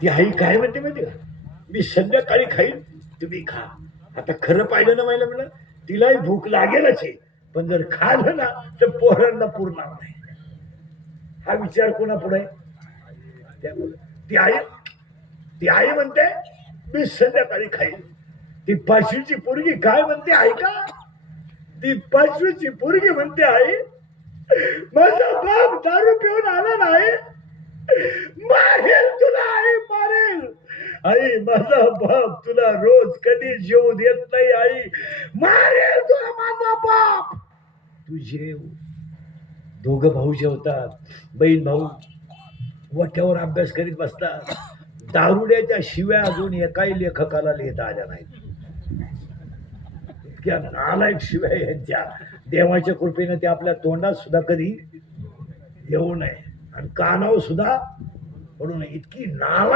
ती आई काय म्हणते माहिती का, मी संध्याकाळी खाईन तुम्ही खा. आता खरं पाहिलं ना माहिला म्हणलं, तिलाही भूक लागेलच आहे, पण जर खाल्लं ना तर पोरांना पुरणार नाही. हा विचार कोणा पुढे? ती आई म्हणते मी संध्याकाळी खाईन. ती पाचवीची पोरगी काय म्हणते ऐका, ती पाचवीची पोरगी म्हणते आई माझा बाप दारू पिऊन आला नाही, मारेल तुला आई, मारेल. आई माझा बाप तुला रोज कधी जेवू देत नाही आई, मारेल तुला माझा बाप. तू जेव. दोघं भाऊ जेवतात, बहीण भाऊ वट्यावर अभ्यास करीत बसतात. दारुड्याच्या शिव्या अजून एकाही लेखकाला लिहिता आल्या नाहीत. इतक्या नालायक शिव्या यांच्या, देवाच्या कृपेने ते आपल्या तोंडात सुद्धा कधी येऊ नये आणि कानावर सुद्धा पडू नये. इतकी नालायक